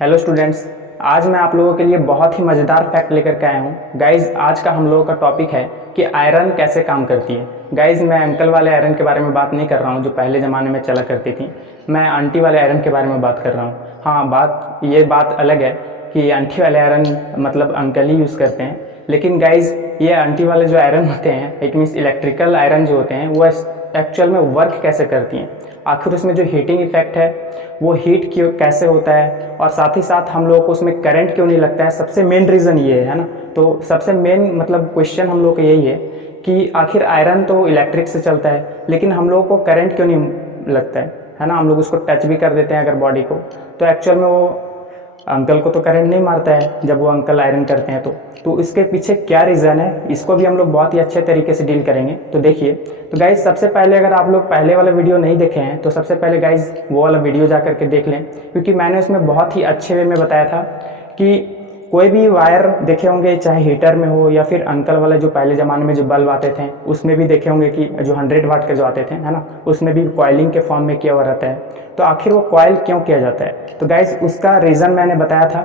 Hello students, आज मैं आप लोगों के लिए बहुत ही मज़ेदार फैक्ट लेकर के आया हूँ। गाइज, आज का हम लोगों का टॉपिक है कि आयरन कैसे काम करती है। गाइज, मैं अंकल वाले आयरन के बारे में बात नहीं कर रहा हूँ जो पहले ज़माने में चला करती थी। मैं आंटी वाले आयरन के बारे में बात कर रहा हूँ। हाँ, ये बात अलग है कि आंटी वाले आयरन मतलब अंकल ही यूज़ करते हैं, लेकिन गाइज ये आंटी वाले जो आयरन होते हैं, इट मीन्स इलेक्ट्रिकल आयरन जो होते हैं, वो एक्चुअल में वर्क कैसे करती हैं, आखिर उसमें जो हीटिंग इफेक्ट है वो हीट क्यों कैसे होता है, और साथ ही साथ हम लोगों को उसमें करंट क्यों नहीं लगता है। सबसे मेन रीज़न ये है ना। तो सबसे मेन मतलब क्वेश्चन हम लोग का यही है कि आखिर आयरन तो इलेक्ट्रिक से चलता है, लेकिन हम लोगों को करंट क्यों नहीं लगता है ना। हम लोग उसको टच भी कर देते हैं अगर बॉडी को, तो एक्चुअल में वो अंकल को तो करंट नहीं मारता है जब वो अंकल आयरन करते हैं। तो इसके पीछे क्या रीज़न है, इसको भी हम लोग बहुत ही अच्छे तरीके से डील करेंगे। तो देखिए, तो गाइज सबसे पहले अगर आप लोग पहले वाला वीडियो नहीं देखे हैं तो सबसे पहले गाइज वो वाला वीडियो जा करके देख लें, क्योंकि मैंने उसमें बहुत ही अच्छे वे में बताया था कि कोई भी वायर देखे होंगे, चाहे हीटर में हो या फिर अंकल वाले जो पहले ज़माने में जो बल्ब आते थे उसमें भी देखे होंगे कि जो 100 वाट के जो आते थे, है ना, उसमें भी कॉइलिंग के फॉर्म में किया हुआ रहता है। तो आखिर वो कॉइल क्यों किया जाता है, तो गाइज उसका रीज़न मैंने बताया था।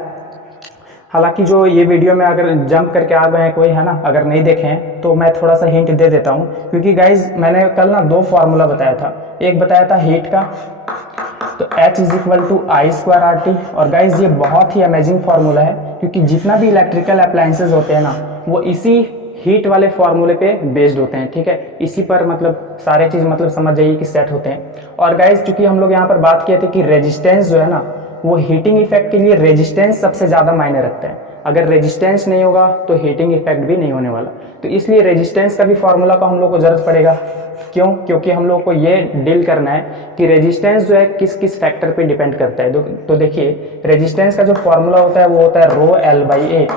हालांकि जो ये वीडियो में अगर जंप करके आ गए हैं कोई, है ना, अगर नहीं देखे हैं तो मैं थोड़ा सा हिंट दे देता हूँ, क्योंकि गाइज मैंने कल ना दो फार्मूला बताया था। एक बताया था हीट का, तो H is equal to I square R T. और गाइज ये बहुत ही अमेजिंग फार्मूला है, क्योंकि जितना भी इलेक्ट्रिकल अप्लायंसेज होते हैं ना वो इसी हीट वाले फार्मूले पे बेस्ड होते हैं। ठीक है, इसी पर मतलब सारे चीज़ मतलब समझ जाइए कि सेट होते हैं। और गाइज चूंकि हम लोग यहाँ पर बात किए थे कि रेजिस्टेंस जो है ना, वो हीटिंग इफेक्ट के लिए रेजिस्टेंस सबसे ज़्यादा मायने रखता है। अगर रेजिस्टेंस नहीं होगा तो हीटिंग इफेक्ट भी नहीं होने वाला। तो इसलिए रेजिस्टेंस का भी फार्मूला का हम लोग को ज़रूरत पड़ेगा। क्यों? क्योंकि हम लोग को ये डील करना है कि रेजिस्टेंस जो है किस किस फैक्टर पे डिपेंड करता है। तो देखिए, रेजिस्टेंस का जो फार्मूला होता है वो होता है रो एल बाई ए।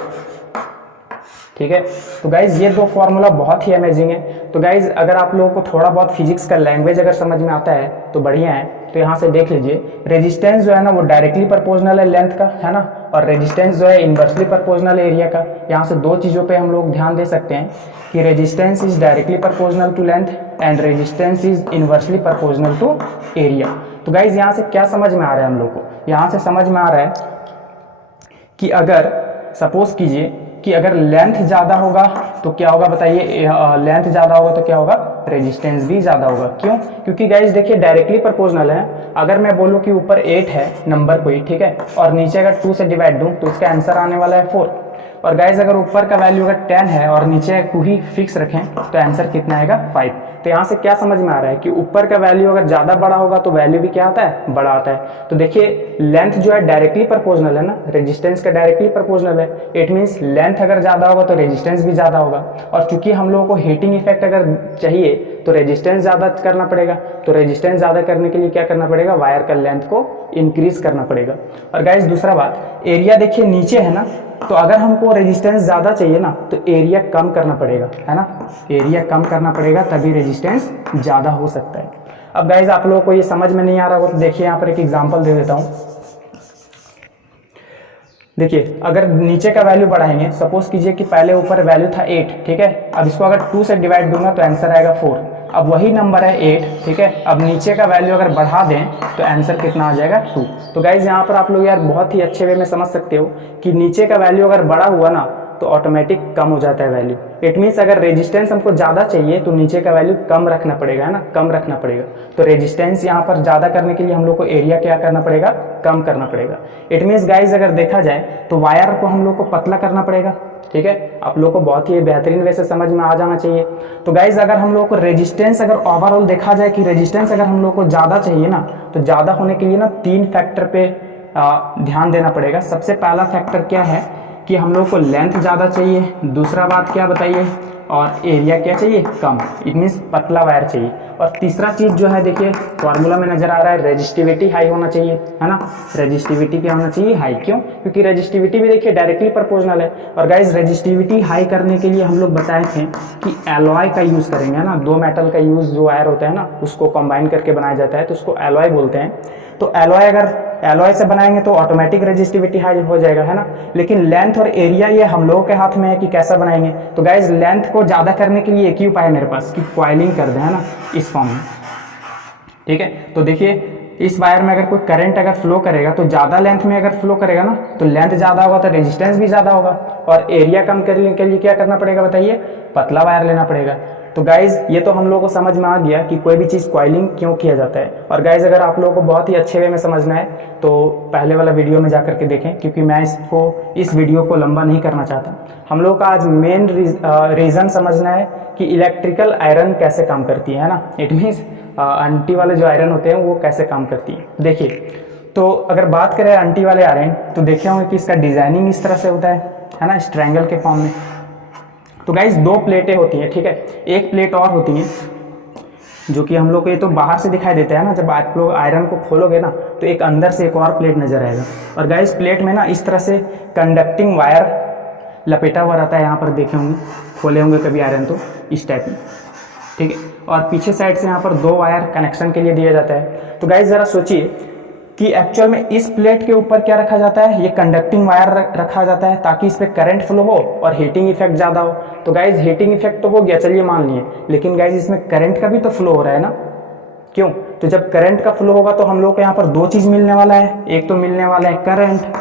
ठीक है, तो गाइज ये दो फार्मूला बहुत ही अमेजिंग है। तो गाइज अगर आप लोगों को थोड़ा बहुत फिजिक्स का लैंग्वेज अगर समझ में आता है तो बढ़िया है। तो यहाँ से देख लीजिए, रेजिस्टेंस जो है ना वो डायरेक्टली प्रोपोर्शनल है लेंथ का, है ना, और रेजिस्टेंस जो है इन्वर्सली प्रोपोर्शनल है एरिया का। यहाँ से दो चीज़ों पे हम लोग ध्यान दे सकते हैं कि resistance is directly proportional to length and resistance is inversely proportional to area. तो गाइज यहाँ से क्या समझ में आ रहा है हम लोग को, यहाँ से समझ में आ रहा है कि अगर सपोज कीजिए कि अगर लेंथ ज़्यादा होगा तो क्या होगा बताइए, लेंथ ज़्यादा होगा तो क्या होगा, रेजिस्टेंस भी ज़्यादा होगा। क्यों? क्योंकि गाइज देखिए डायरेक्टली प्रोपोर्शनल है। अगर मैं बोलूँ कि ऊपर 8 है नंबर कोई, ठीक है, और नीचे अगर 2 से डिवाइड दूँ तो इसका आंसर आने वाला है 4। और गाइज अगर ऊपर का वैल्यू अगर 10 है और नीचे 2 ही फिक्स रखें तो आंसर कितना आएगा, 5। तो यहाँ से क्या समझ में आ रहा है कि ऊपर का वैल्यू अगर ज़्यादा बड़ा होगा तो वैल्यू भी क्या आता है, बड़ा आता है। तो देखिए लेंथ जो है डायरेक्टली प्रोपोर्शनल है ना, रेजिस्टेंस का डायरेक्टली प्रोपोर्शनल है। इट मीन्स लेंथ अगर ज़्यादा होगा तो रेजिस्टेंस भी ज़्यादा होगा। और चूंकि हम लोगों को हीटिंग इफेक्ट अगर चाहिए तो रेजिस्टेंस ज़्यादा करना पड़ेगा। तो रेजिस्टेंस ज़्यादा करने के लिए क्या करना पड़ेगा, वायर का लेंथ को इंक्रीज करना पड़ेगा। और गाइज दूसरा बात, एरिया देखिए नीचे है ना, तो अगर हमको रेजिस्टेंस ज़्यादा चाहिए ना तो एरिया कम करना पड़ेगा, है ना, एरिया कम करना पड़ेगा तभी रेजिस्टेंस ज़्यादा हो सकता है। अब गाइज आप लोगों को ये समझ में नहीं आ रहा हो तो देखिए यहाँ पर एक एग्जांपल दे देता हूँ। देखिए अगर नीचे का वैल्यू बढ़ाएंगे, सपोज कीजिए कि पहले ऊपर वैल्यू था 8, ठीक है, अब इसको अगर 2 से डिवाइड दूंगा तो आंसर आएगा 4। अब वही नंबर है 8, ठीक है, अब नीचे का वैल्यू अगर बढ़ा दें तो आंसर कितना आ जाएगा, 2। तो गाइज यहाँ पर आप लोग यार बहुत ही अच्छे वे में समझ सकते हो कि नीचे का वैल्यू अगर बड़ा हुआ ना तो ऑटोमेटिक कम हो जाता है वैल्यू। इट मीन्स अगर रेजिस्टेंस हमको ज़्यादा चाहिए तो नीचे का वैल्यू कम रखना पड़ेगा, है ना, कम रखना पड़ेगा। तो रेजिस्टेंस यहाँ पर ज़्यादा करने के लिए हम लोग को एरिया क्या करना पड़ेगा, कम करना पड़ेगा। इट मीन्स गाइज अगर देखा जाए तो वायर को हम लोग को पतला करना पड़ेगा। ठीक है, आप लोग को बहुत ही बेहतरीन वे से समझ में आ जाना चाहिए। तो गाइज अगर हम लोग को रेजिस्टेंस अगर ओवरऑल देखा जाए कि रेजिस्टेंस अगर हम लोग को ज़्यादा चाहिए ना तो ज़्यादा होने के लिए ना 3 फैक्टर पे ध्यान देना पड़ेगा। सबसे पहला फैक्टर क्या है कि हम लोग को लेंथ ज़्यादा चाहिए, दूसरा बात क्या बताइए, और एरिया क्या चाहिए, कम, इट मीन्स पतला वायर चाहिए। और तीसरा चीज़ जो है देखिए फॉर्मूला में नजर आ रहा है, रेजिस्टिविटी हाई होना चाहिए, है ना, रेजिस्टिविटी क्या होना चाहिए, हाई। क्यों? क्योंकि रेजिस्टिविटी भी देखिए डायरेक्टली प्रोपोर्शनल है। और गाइज रेजिस्टिविटी हाई करने के लिए हम लोग बताए थे कि एलॉय का यूज़ करेंगे, है ना, 2 मेटल का यूज़ जो वायर होता है ना उसको कंबाइन करके बनाया जाता है तो उसको एलॉय बोलते हैं। तो एलॉय अगर एलॉय से बनाएंगे तो ऑटोमेटिक रेजिस्टिविटी हाई हो जाएगा, है ना। लेकिन लेंथ और एरिया ये हम लोगों के हाथ में है कि कैसा बनाएंगे। तो गाइज लेंथ को ज़्यादा करने के लिए एक ही उपाय है मेरे पास कि कॉइलिंग कर दें, है ना, इस फॉर्म में। ठीक है, तो देखिए इस वायर में अगर कोई करंट अगर फ्लो करेगा तो ज़्यादा लेंथ में अगर फ्लो करेगा ना तो लेंथ ज़्यादा होगा तो रेजिस्टेंस भी ज़्यादा होगा, और एरिया कम करने के लिए क्या करना पड़ेगा बताइए, पतला वायर लेना पड़ेगा। तो गाइज़ ये तो हम लोगों को समझ में आ गया कि कोई भी चीज़ कॉइलिंग क्यों किया जाता है। और गाइज़ अगर आप लोगों को बहुत ही अच्छे वे में समझना है तो पहले वाला वीडियो में जाकर के देखें, क्योंकि मैं इस वीडियो को लंबा नहीं करना चाहता। हम लोग का आज मेन रीज़न समझना है कि इलेक्ट्रिकल आयरन कैसे काम करती है ना, इट मीन्स आंटी वाले जो आयरन होते हैं वो कैसे काम करती है। देखिए, तो अगर बात करें आंटी वाले आयरन तो देखे होंगे कि इसका डिज़ाइनिंग इस तरह से होता है ना, स्ट्रैंगल के फॉर्म में। तो गाइज 2 प्लेटें होती हैं, ठीक है, एक प्लेट और होती है जो कि हम लोग को ये तो बाहर से दिखाई देता है ना, जब आप लोग आयरन को खोलोगे ना तो एक अंदर से एक और प्लेट नजर आएगा। और गाइज प्लेट में ना इस तरह से कंडक्टिंग वायर लपेटा हुआ रहता है, यहाँ पर देखे होंगे, खोले होंगे कभी आयरन तो इस टाइप में, ठीक है। और पीछे साइड से यहाँ पर 2 वायर कनेक्शन के लिए दिया जाता है। तो गाइज ज़रा सोचिए कि एक्चुअल में इस प्लेट के ऊपर क्या रखा जाता है, ये कंडक्टिंग वायर रखा जाता है ताकि इस पर करंट फ्लो हो और हीटिंग इफेक्ट ज़्यादा हो। तो गाइज हीटिंग इफेक्ट तो हो गया, चलिए मान लिए, लेकिन गाइज इसमें करंट का भी तो फ्लो हो रहा है ना, क्यों? तो जब करंट का फ्लो होगा तो हम लोग को यहाँ पर 2 चीज़ मिलने वाला है, एक तो मिलने वाला है करंट,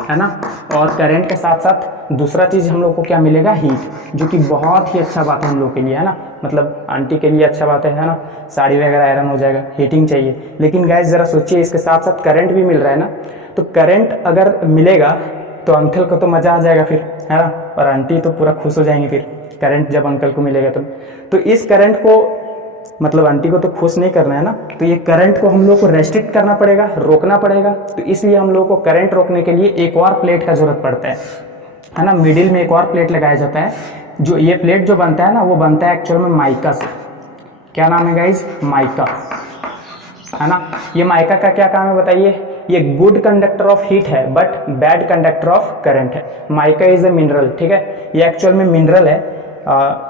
है ना, और करंट के साथ साथ दूसरा चीज़ हम लोग को क्या मिलेगा, हीट, जो कि बहुत ही अच्छा बात है हम लोग के लिए, है ना, मतलब आंटी के लिए अच्छा बात है ना, साड़ी वगैरह आयरन हो जाएगा, हीटिंग चाहिए। लेकिन गैस ज़रा सोचिए इसके साथ साथ करंट भी मिल रहा है ना, तो करंट अगर मिलेगा तो अंकल को तो मज़ा आ जाएगा फिर, है ना, और आंटी तो पूरा खुश हो जाएंगी फिर करंट जब अंकल को मिलेगा तो इस करंट को मतलब आंटी को तो खुश नहीं करना है ना, तो ये करंट को हम लोग को रेस्ट्रिक्ट करना पड़ेगा, रोकना पड़ेगा। तो इसलिए हम लोग को करंट रोकने के लिए एक और प्लेट का जरूरत पड़ता है ना, मिडिल में एक और प्लेट लगाया जाता है। जो ये प्लेट जो बनता है ना वो बनता है एक्चुअल में माइका से। क्या नाम है गाइज, माइका, है ना। ये माइका का क्या काम है बताइए, ये गुड कंडक्टर ऑफ हीट है but bad conductor of current है। माइका इज ए मिनरल, ठीक है, ये एक्चुअल में मिनरल है।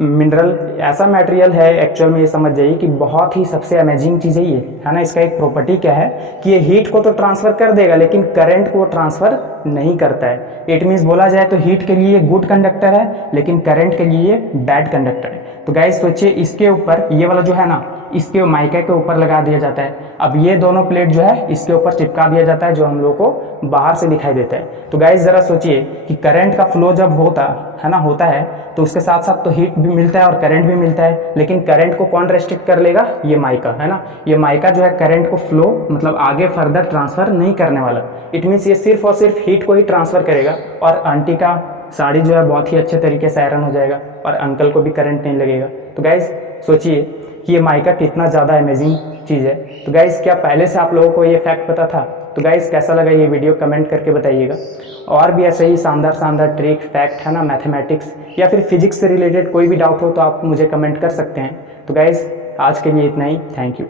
मिनरल ऐसा मटेरियल है एक्चुअल में, ये समझ जाइए कि बहुत ही सबसे अमेजिंग चीज़ है ये, है ना। इसका एक प्रॉपर्टी क्या है कि ये हीट को तो ट्रांसफर कर देगा लेकिन करंट को ट्रांसफर नहीं करता है। इट मीन्स बोला जाए तो हीट के लिए गुड कंडक्टर है लेकिन करंट के लिए बैड कंडक्टर है। तो गाइस सोचिए इसके ऊपर ये वाला जो है ना, इसके माइका के ऊपर लगा दिया जाता है। अब ये दोनों प्लेट जो है इसके ऊपर चिपका दिया जाता है जो हम लोग को बाहर से दिखाई देता है। तो गाइस जरा सोचिए कि करंट का फ्लो जब होता है तो उसके साथ साथ तो हीट भी मिलता है और करंट भी मिलता है, लेकिन करंट को कौन रेस्ट्रिक्ट कर लेगा, ये माइका, है ना। ये माइका जो है करंट को फ्लो मतलब आगे फर्दर ट्रांसफर नहीं करने वाला। इट मीन्स ये सिर्फ और सिर्फ हीट को ही ट्रांसफर करेगा और आंटी का साड़ी जो है बहुत ही अच्छे तरीके से आयरन हो जाएगा और अंकल को भी करंट नहीं लगेगा। तो गाइज सोचिए कि ये माइका कितना ज़्यादा अमेजिंग चीज़ है। तो गाइज क्या पहले से आप लोगों को ये फैक्ट पता था? तो गाइज कैसा लगा ये वीडियो कमेंट करके बताइएगा। और भी ऐसे ही शानदार शानदार ट्रिक फैक्ट, है ना, मैथमेटिक्स या फिर फिजिक्स से रिलेटेड कोई भी डाउट हो तो आप मुझे कमेंट कर सकते हैं। तो गाइज आज के लिए इतना ही, थैंक यू।